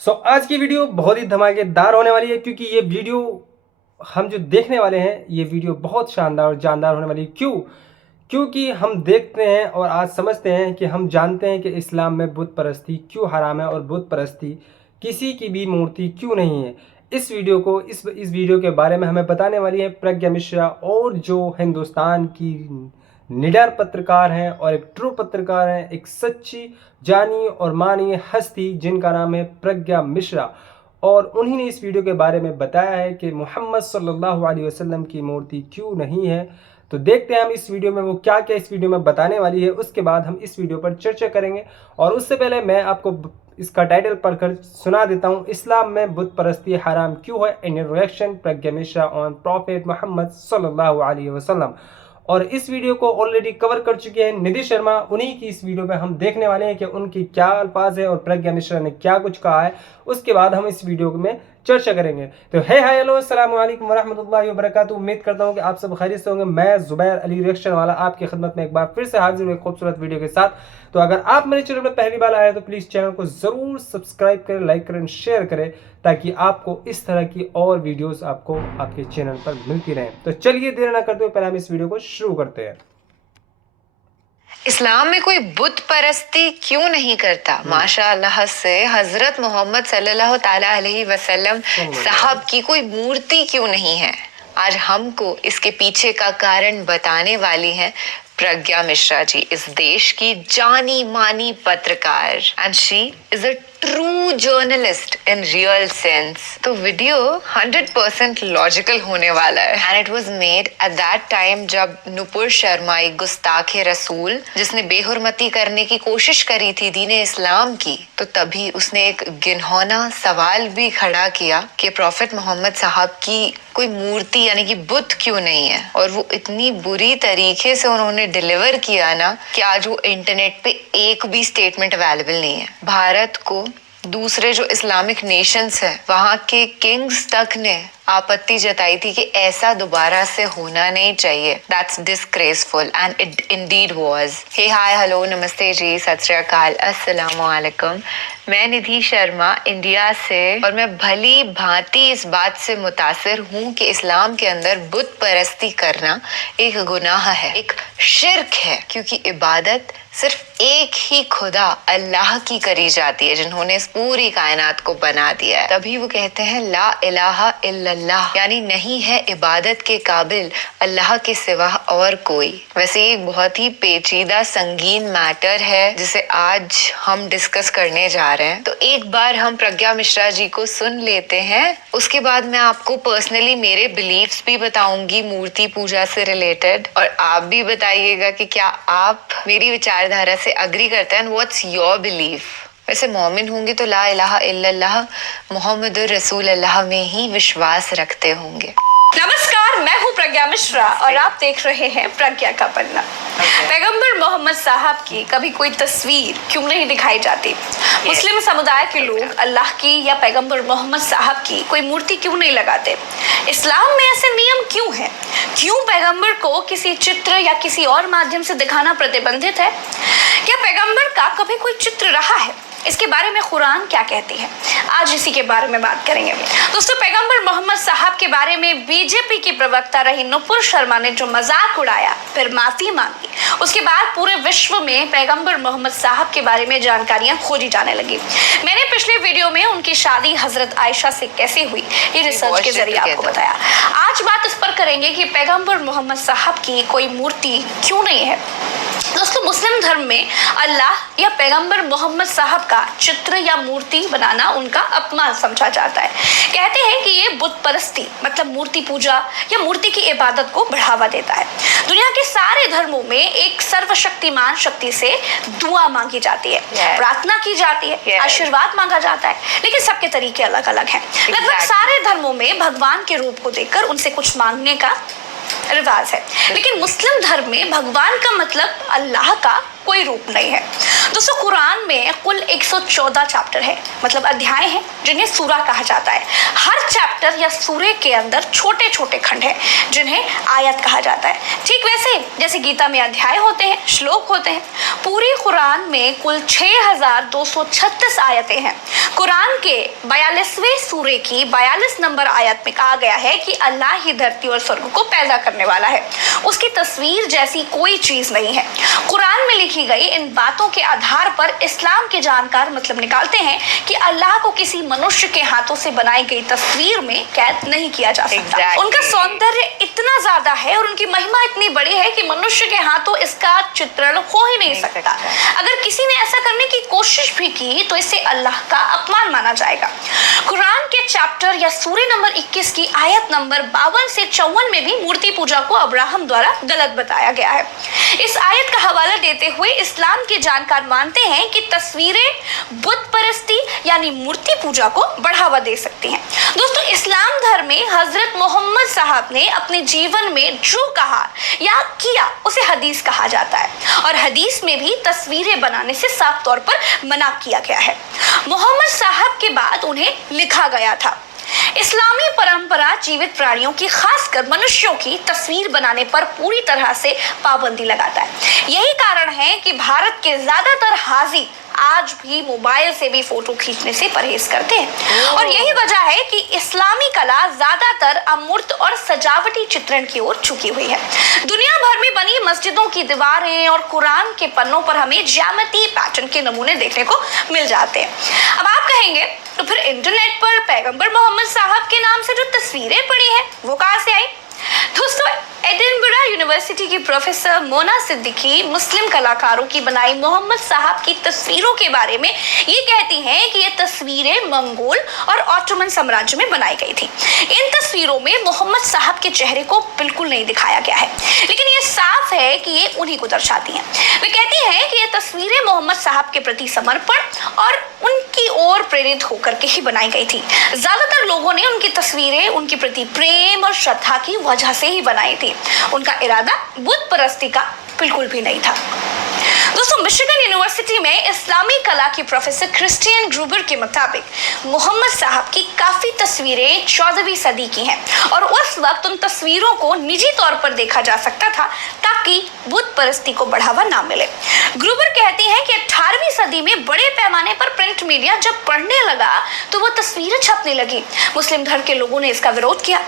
आज की वीडियो बहुत ही धमाकेदार होने वाली है क्योंकि ये वीडियो हम जो देखने वाले हैं ये वीडियो बहुत शानदार और जानदार होने वाली है। क्योंकि हम देखते हैं और आज समझते हैं कि हम जानते हैं कि इस्लाम में बुत परस्ती क्यों हराम है और बुत परस्ती किसी की भी मूर्ति क्यों नहीं है। इस वीडियो के बारे में हमें बताने वाली है प्रज्ञा मिश्रा, और जो हिंदुस्तान की निडर पत्रकार हैं और एक ट्रू पत्रकार हैं, एक सच्ची जानी और मानी हस्ती जिनका नाम है प्रज्ञा मिश्रा। और उन्हीं ने इस वीडियो के बारे में बताया है कि मोहम्मद सल्लल्लाहु अलैहि वसल्लम की मूर्ति क्यों नहीं है। तो देखते हैं हम इस वीडियो में वो क्या क्या इस वीडियो में बताने वाली है, उसके बाद हम इस वीडियो पर चर्चा करेंगे। और उससे पहले मैं आपको इसका टाइटल पढ़कर सुना देता हूँ, इस्लाम में बुत परस्ती हराम क्यों है, in reaction Pragya Mishra on prophet Muhammad सल्लल्लाहु अलैहि वसल्लम। और इस वीडियो को ऑलरेडी कवर कर चुके हैं निधि शर्मा, उन्हीं की इस वीडियो में हम देखने वाले हैं कि उनकी क्या अल्फाज है और प्रज्ञा मिश्रा ने क्या कुछ कहा है। उसके बाद हम इस वीडियो में चर्चा करेंगे। तो हाय हेलो अस्सलाम वालेकुम वरहमतुल्लाहि वबरकातुहू। उम्मीद करता हूं कि आप सब खैरियत से होंगे। मैं जुबैर अली रिएक्शन वाला आपकी खिदमत में एक बार फिर से हाजिर हुए खूबसूरत वीडियो के साथ। तो अगर आप मेरे चैनल पर पहली बार आए हैं तो प्लीज़ चैनल को ज़रूर सब्सक्राइब करें, लाइक करें, शेयर करें, ताकि आपको इस तरह की और वीडियोस आपको आपके चैनल पर मिलती रहें। तो चलिए देर ना करते हुए पहले हम इस वीडियो को शुरू करते हैं। इस्लाम में कोई बुत परस्ती क्यों नहीं करता? माशाअल्लाह से हजरत मोहम्मद सल्लल्लाहु ताला अलैहि वसल्लम साहब की कोई मूर्ति क्यों नहीं है? आज हमको इसके पीछे का कारण बताने वाली हैं प्रज्ञा मिश्रा जी, इस देश की जानी मानी पत्रकार, and she is a true journalist in real sense. तो वीडियो 100% लॉजिकल होने वाला है, and it was made at that time जब नुपुर शर्मा, एक गुस्ताखे रसूल जिसने बेहुरमती करने की कोशिश करी थी दीन इस्लाम की, तो तभी उसने एक घिनौना सवाल भी खड़ा किया कि प्रॉफेट मोहम्मद साहब की कोई मूर्ति यानी कि बुत क्यों नहीं है। और वो इतनी बुरी तरीके से उन्होंने डिलीवर किया ना कि आज वो इंटरनेट पे एक भी स्टेटमेंट अवेलेबल नहीं है। भारत को दूसरे जो इस्लामिक नेशंस है वहां के किंग्स तक ने आपत्ति जताई थी कि ऐसा दोबारा से होना नहीं चाहिए। That's disgraceful and it indeed was. Hey hi hello नमस्ते जी, सत श्री अकाल, अस्सलाम वालेकुम। मैं निधि शर्मा इंडिया से, और मैं भली भांति इस बात से मुतासिर हूँ कि इस्लाम के अंदर बुत परस्ती करना एक गुनाह है, एक शिर्क है, क्योंकि इबादत सिर्फ एक ही खुदा अल्लाह की करी जाती है जिन्होंने इस पूरी कायनात को बना दिया है। तभी वो कहते हैं ला इलाहा इल्लल्लाह, यानी नहीं है इबादत के काबिल अल्लाह के सिवा और कोई। वैसे ये बहुत ही पेचीदा संगीन मैटर है जिसे आज हम डिस्कस करने जा रहे हैं। तो एक बार हम प्रज्ञा मिश्रा जी को सुन लेते हैं, उसके बाद मैं आपको पर्सनली मेरे बिलीव्स भी बताऊंगी मूर्ति पूजा से रिलेटेड, और आप भी बताइएगा कि क्या आप मेरी विचारधारा से अग्री करते हैं, व्हाट्स योर बिलीफ। वैसे मोमिन होंगे तो ला इलाहा इल्लल्लाह मुहम्मदुर रसूल अल्लाह में ही विश्वास रखते होंगे। नमस्कार, मैं हूँ प्रज्ञा मिश्रा और आप देख रहे हैं प्रज्ञा का पन्ना। पैगंबर मोहम्मद साहब की कभी कोई तस्वीर क्यों नहीं दिखाई जाती? मुस्लिम समुदाय के लोग अल्लाह की या पैगंबर मोहम्मद साहब की कोई मूर्ति क्यों नहीं लगाते? इस्लाम में ऐसे नियम क्यों हैं? क्यों पैगंबर को किसी चित्र या किसी और माध्यम से दिखाना प्रतिबंधित है? क्या पैगंबर का कभी कोई चित्र रहा है? इसके बारे में कुरान क्या कहती है? आज इसी के बारे में बात करेंगे। दोस्तों, पैगंबर मोहम्मद साहब के बारे में बीजेपी की प्रवक्ता रही नुपुर शर्मा ने जो मजाक उड़ाया, फिर माफी मांगी, उसके बाद पूरे विश्व में पैगंबर मोहम्मद साहब के बारे में जानकारियां खोजी जाने लगी। मैंने पिछले वीडियो में उनकी शादी हजरत आयशा से कैसे हुई ये रिसर्च के जरिए आपको बताया। आज बात इस पर करेंगे कि पैगंबर मोहम्मद साहब की कोई मूर्ति क्यों नहीं है। दोस्तों, मुस्लिम धर्म में अल्लाह या पैगंबर मोहम्मद साहब का चित्र या मूर्ति बनाना उनका अपमान समझा जाता है। कहते हैं कि ये बुत परस्ती मतलब मूर्ति पूजा या मूर्ति की इबादत को बढ़ावा देता है। दुनिया के सारे धर्मों में एक सर्वशक्तिमान शक्ति से दुआ मांगी जाती है, प्रार्थना की जाती है, आशीर्वाद मांगा जाता है, लेकिन सबके तरीके अलग अलग हैं। लगभग सारे धर्मों में भगवान के रूप को देखकर उनसे कुछ मांगने का रिवाज है, लेकिन मुस्लिम धर्म में भगवान का मतलब अल्लाह का कोई रूप नहीं है। दोस्तों कुरान में कुल 114 चैप्टर है, मतलब अध्याय हैं जिन्हें सूरा कहा जाता है। हर चैप्टर या सूरे के अंदर छोटे छोटे खंड हैं जिन्हें आयत कहा जाता है। ठीक वैसे जैसे गीता में अध्याय होते हैं, श्लोक होते हैं, पूरी कुरान में कुल 6236 आयतें हैं। कुरान के 42वें सूरे की 42 नंबर आयत में कहा गया है कि अल्लाह ही धरती और स्वर्ग को पैदा करने वाला है, उसकी तस्वीर जैसी कोई चीज नहीं है। कुरान में लिखी गई इन बातों के आधार पर इस्लाम के जानकार मतलब निकालते हैं कि अल्लाह को किसी मनुष्य के हाथों से बनाई गई तस्वीर में कैद नहीं किया जा सकता। उनका सौंदर्य इतना ज्यादा है और उनकी महिमा इतनी बड़ी है कि मनुष्य के हाथों इसका चित्रण हो ही नहीं सकता। अगर किसी ने ऐसा करने की कोशिश भी की तो इसे अल्लाह का अपमान माना जाएगा। कुरान के चैप्टर या सूरे नंबर 21 की आयत नंबर 52 से 54 में भी मूर्ति पूजा को अब्राहम द्वारा गलत बताया गया है। इस आयत का हवाला देते हुए इस्लाम के जानकार मानते हैं कि तस्वीरें बुत परस्ती यानी मूर्ति पूजा को बढ़ावा दे सकती हैं। दोस्तों इस्लाम धर्म में हजरत मोहम्मद साहब ने अपने जीवन में जो कहा या किया उसे हदीस कहा जाता है और हदीस में भी तस्वीरें बनाने से साफ तौर पर मना किया गया है। मोहम्मद साहब के बाद उन्हें लिखा गया था। इस्लामी परंपरा जीवित प्राणियों की, खासकर मनुष्यों की तस्वीर बनाने पर पूरी तरह से पाबंदी लगाता है। यही कारण है कि भारत के ज्यादातर हाजी आज भी मोबाइल से भी फोटो खींचने से परहेज करते हैं और यही वजह है कि इस्लामी कला ज्यादातर अमूर्त और सजावटी चित्रण की ओर झुकी हुई है। दुनिया भर में बनी मस्जिदों की दीवारें और कुरान के पन्नों पर हमें ज्यामिति पैटर्न के नमूने देखने को मिल जाते हैं। अब आप कहेंगे तो फिर इंटरनेट पर पैगंबर मोहम्मद साहब के नाम से जो तस्वीरें पड़ी हैं वो कहां से आई? दोस्तों एडिनबरा यूनिवर्सिटी की प्रोफेसर मोना सिद्दीकी मुस्लिम कलाकारों की बनाई मोहम्मद साहब की तस्वीरों के बारे में ये कहती हैं कि ये तस्वीरें मंगोल और ऑटोमन साम्राज्य में बनाई गई थी। इन तस्वीरों में मोहम्मद साहब के चेहरे को बिल्कुल नहीं दिखाया गया है, लेकिन ये साफ है कि ये उन्हीं को दर्शाती हैं। वे कहती हैं कि ये तस्वीरें मोहम्मद साहब के प्रति समर्पण और उनकी ओर प्रेरित होकर के ही बनाई गई थी। ज्यादातर लोगों ने उनकी तस्वीरें उनके प्रति प्रेम और श्रद्धा की वजह से ही बनाई थी। उनका इरादा बुत परस्ती का बिल्कुल भी नहीं था। दोस्तों मिशिगन यूनिवर्सिटी में इस्लामी कला की प्रोफेसर क्रिस्टियन ग्रूबर के मुताबिक मोहम्मद साहब की काफी तस्वीरें 14वीं सदी की हैं और उस वक्त उन तस्वीरों को निजी तौर पर देखा जा सकता था ताकि बुत परस्ती को बढ़ावा ना मिले। ग्रूबर कहती हैं कि 18वीं सदी में बड़े पैमाने पर प्रिंट मीडिया जब पढ़ने लगा तो वो तस्वीरें छपने लगी। मुस्लिम धर्म के लोगों ने इसका विरोध किया।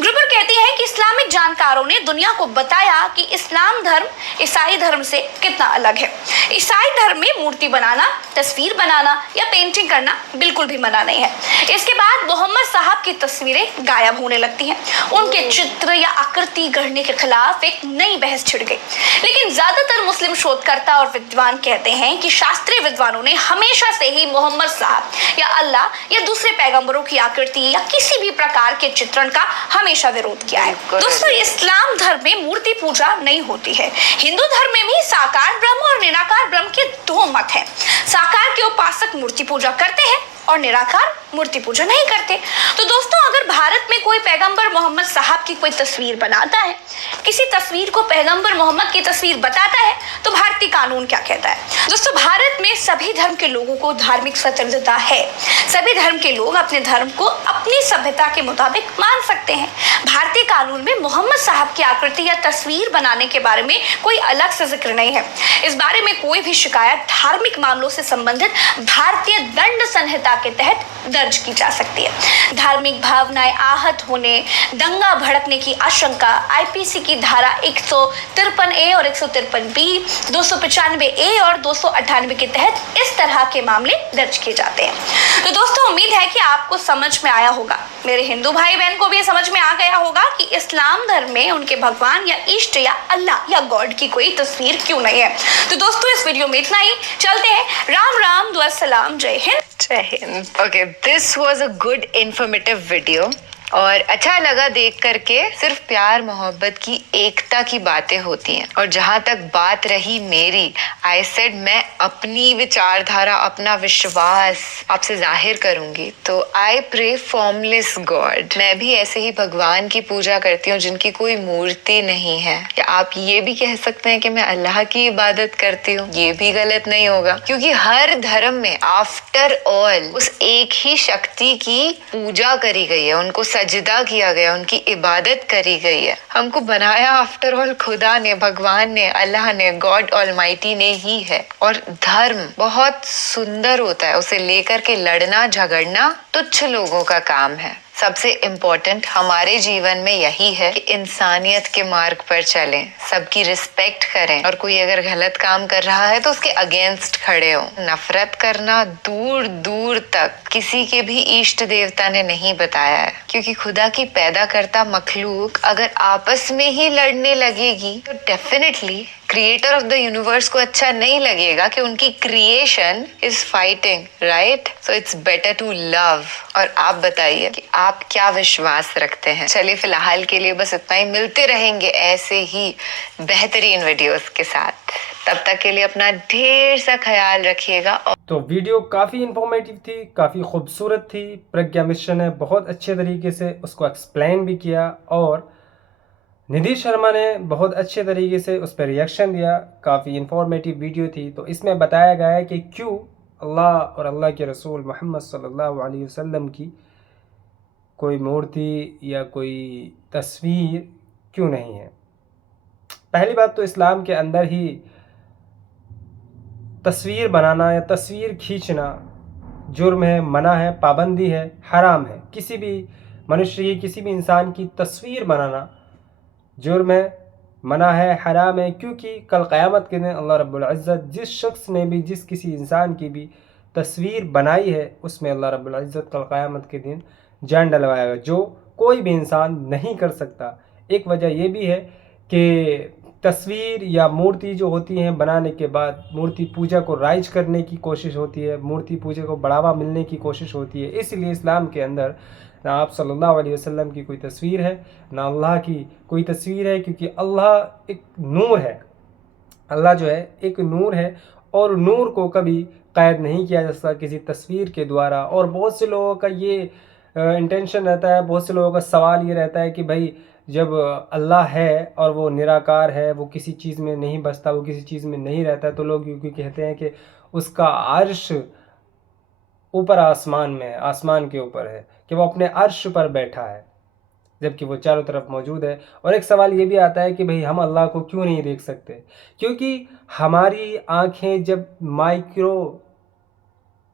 ग्रूबर कहती है कि इस्लामिक जानकारों ने दुनिया को बताया कि इस्लाम धर्म ईसाई धर्म से कितना अलग है। ईसाई धर्म में मूर्ति बनाना, तस्वीर बनाना या पेंटिंग करना बिल्कुल भी मना नहीं है। इसके बाद मोहम्मद साहब की तस्वीरें गायब होने लगती हैं। उनके चित्र या आकृति गढ़ने के खिलाफ एक नई बहस छिड़ गई। लेकिन ज्यादातर मुस्लिम शोधकर्ता और विद्वान कहते हैं कि शास्त्रीय विद्वानों ने हमेशा से ही मोहम्मद साहब या अल्लाह या दूसरे पैगंबरों की आकृति या किसी भी प्रकार के चित्रण का हमेशा विरोध किया है। दोस्तों इस्लाम धर्म में मूर्ति पूजा नहीं होती है। हिंदू धर्म में भी साकार ब्रह्म और निराकार ब्रह्म के दो मत हैं। साकार के उपासक मूर्ति पूजा करते हैं और निराकार मूर्ति पूजा नहीं करते। तो दोस्तों अगर भारत में कोई पैगंबर मोहम्मद साहब की कोई तस्वीर बनाता है, किसी तस्वीर को पैगंबर मोहम्मद की तस्वीर बताता है तो भारतीय कानून क्या कहता है? दोस्तों भारत में सभी धर्म के लोगों को धार्मिक स्वतंत्रता है। सभी धर्म के लोग अपने धर्म को अपनी सभ्यता के मुताबिक मान सकते हैं। भारतीय कानून में मोहम्मद साहब की आकृति या तस्वीर बनाने के बारे में कोई अलग से जिक्र नहीं है। इस बारे में कोई भी शिकायत धार्मिक मामलों से संबंधित भारतीय दंड संहिता के तहत दर्ज की जा सकती है। धार्मिक भावनाएं आहत होने, दंगा भड़कने की आशंका आईपीसी की धारा 153A और 153B, 295A और 298 के तहत इस तरह के मामले दर्ज किए जाते हैं। तो दोस्तों उम्मीद है कि आपको समझ में आया होगा, मेरे हिंदू भाई बहन को भी समझ में आ गया होगा कि इस्लाम धर्म में उनके भगवान या इष्ट या अल्लाह या गॉड की कोई तस्वीर क्यों नहीं है। तो दोस्तों इस वीडियो में इतना ही। चलते हैं। राम राम, दुआ सलाम, जय हिंद। जय Hind. Okay, this was a good informative video. और अच्छा लगा देख करके। सिर्फ प्यार मोहब्बत की एकता की बातें होती हैं। और जहां तक बात रही मेरी, आई सेड मैं अपनी विचारधारा, अपना विश्वास आपसे जाहिर करूंगी। तो आई प्रे फॉर्मलेस गॉड। मैं भी ऐसे ही भगवान की पूजा करती हूँ जिनकी कोई मूर्ति नहीं है। या आप ये भी कह सकते हैं कि मैं अल्लाह की इबादत करती हूँ, ये भी गलत नहीं होगा, क्योंकि हर धर्म में आफ्टर ऑल उस एक ही शक्ति की पूजा करी गई है, उनको सजदा किया गया, उनकी इबादत करी गई है। हमको बनाया आफ्टर ऑल खुदा ने, भगवान ने, अल्लाह ने, गॉड ऑलमाइटी ने ही है। और धर्म बहुत सुंदर होता है, उसे लेकर के लड़ना झगड़ना तुच्छ लोगों का काम है। सबसे इम्पोर्टेंट हमारे जीवन में यही है कि इंसानियत के मार्ग पर चलें, सबकी रिस्पेक्ट करें, और कोई अगर गलत काम कर रहा है तो उसके अगेंस्ट खड़े हो। नफरत करना दूर दूर तक किसी के भी इष्ट देवता ने नहीं बताया है, क्योंकि खुदा की पैदा करता मखलूक अगर आपस में ही लड़ने लगेगी तो definitely creator of the universe को अच्छा नहीं लगेगा कि उनकी creation is fighting, right? So it's better to love. और आप बताइए कि आप क्या विश्वास रखते हैं? चलिए फिलहाल के लिए बस इतना ही। मिलते रहेंगे ऐसे ही बेहतरीन वीडियोस के साथ। तब तक के लिए अपना ढेर सा ख्याल रखिएगा। तो वीडियो काफ़ी इंफॉर्मेटिव थी, काफ़ी खूबसूरत थी। प्रज्ञा मिश्रा ने बहुत अच्छे तरीके से उसको एक्सप्लेन भी किया, और निधि शर्मा ने बहुत अच्छे तरीके से उस पर रिएक्शन दिया। काफ़ी इंफॉर्मेटिव वीडियो थी। तो इसमें बताया गया है कि क्यों अल्लाह और अल्लाह के रसूल मोहम्मद सल्लल्लाहु अलैहि वसल्लम की कोई मूर्ति या कोई तस्वीर क्यों नहीं है। पहली बात तो इस्लाम के अंदर ही तस्वीर बनाना या तस्वीर खींचना जुर्म है, मना है, पाबंदी है, हराम है। किसी भी मनुष्य की, किसी भी इंसान की तस्वीर बनाना जुर्म है, मना है, हराम है। क्योंकि कल क़यामत के दिन अल्लाह रब्बुल इज़्ज़त जिस शख्स ने भी, जिस किसी इंसान की भी तस्वीर बनाई है, उसमें अल्लाह रब्बुल इज़्ज़त कल क़यामत के दिन जान डलवाएगा, जो कोई भी इंसान नहीं कर सकता। एक वजह यह भी है कि तस्वीर या मूर्ति जो होती हैं, बनाने के बाद मूर्ति पूजा को राइज करने की कोशिश होती है, मूर्ति पूजा को बढ़ावा मिलने की कोशिश होती है। इसलिए इस्लाम के अंदर ना आप सल्लल्लाहु अलैहि वसल्लम की कोई तस्वीर है, ना अल्लाह की कोई तस्वीर है, क्योंकि अल्लाह एक नूर है। अल्लाह जो है एक नूर है, और नूर को कभी कैद नहीं किया जा सकता किसी तस्वीर के द्वारा। और बहुत से लोगों का ये इंटेंशन रहता है, बहुत से लोगों का सवाल ये रहता है कि भाई जब अल्लाह है और वो निराकार है, वो किसी चीज़ में नहीं बसता, वो किसी चीज़ में नहीं रहता, तो लोग क्योंकि कहते हैं कि उसका अर्श ऊपर आसमान में है, आसमान के ऊपर है, कि वो अपने अर्श पर बैठा है, जबकि वो चारों तरफ मौजूद है। और एक सवाल ये भी आता है कि भाई हम अल्लाह को क्यों नहीं देख सकते? क्योंकि हमारी आँखें जब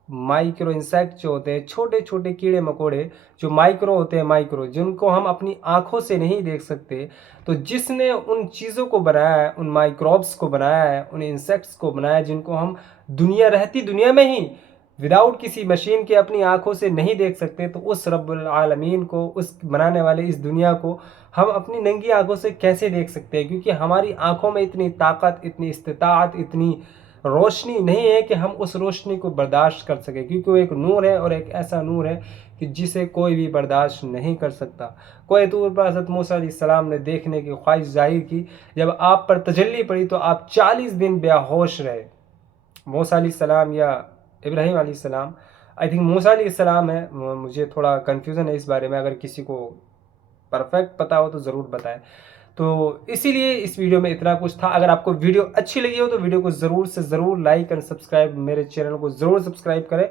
माइक्रो इंसेक्ट जो होते हैं, छोटे छोटे कीड़े मकोड़े जो माइक्रो होते हैं, माइक्रो जिनको हम अपनी आँखों से नहीं देख सकते, तो जिसने उन चीज़ों को बनाया है, उन माइक्रोब्स को बनाया है, उन इंसेक्ट्स को बनाया है, जिनको हम रहती दुनिया में ही विदाउट किसी मशीन के अपनी आँखों से नहीं देख सकते, तो उस रब्बुल आलमीन को, उस बनाने वाले इस दुनिया को हम अपनी नंगी आँखों से कैसे देख सकते हैं? क्योंकि हमारी आँखों में इतनी ताकत, इतनी इस्तिताअत, इतनी रोशनी नहीं है कि हम उस रोशनी को बर्दाश्त कर सकें, क्योंकि वो एक नूर है, और एक ऐसा नूर है कि जिसे कोई भी बर्दाश्त नहीं कर सकता। कोई तौर पर हज़रत मूसा अलैहिस्सलाम ने देखने की ख्वाहिश जाहिर की, जब आप पर तजल्ली पड़ी तो आप 40 दिन बेहोश रहे। मूसा अलैहिस्सलाम या इब्राहीम अलैहिस्सलाम, आई थिंक मूसा अलैहिस्सलाम है, मुझे थोड़ा कन्फ्यूज़न है इस बारे में, अगर किसी को परफेक्ट पता हो तो ज़रूर बताएं। तो इसीलिए इस वीडियो में इतना कुछ था। अगर आपको वीडियो अच्छी लगी हो तो वीडियो को ज़रूर से ज़रूर लाइक एंड सब्सक्राइब, मेरे चैनल को ज़रूर सब्सक्राइब करें,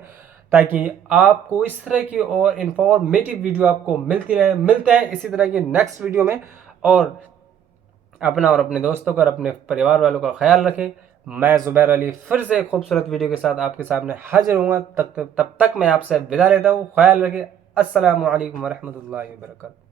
ताकि आपको इस तरह की और इन्फॉर्मेटिव वीडियो आपको मिलती रहे। मिलते हैं इसी तरह के नेक्स्ट वीडियो में, और अपना और अपने दोस्तों का और अपने परिवार वालों का ख्याल रखें। मैं ज़ुबैर अली फिर से एक खूबसूरत वीडियो के साथ आपके सामने हाजिर हूँगा। तब तक मैं आपसे विदा लेता हूँ। ख्याल रखें। अस्सलामु अलैकुम वरहमतुल्लाहि वबरकातुहू।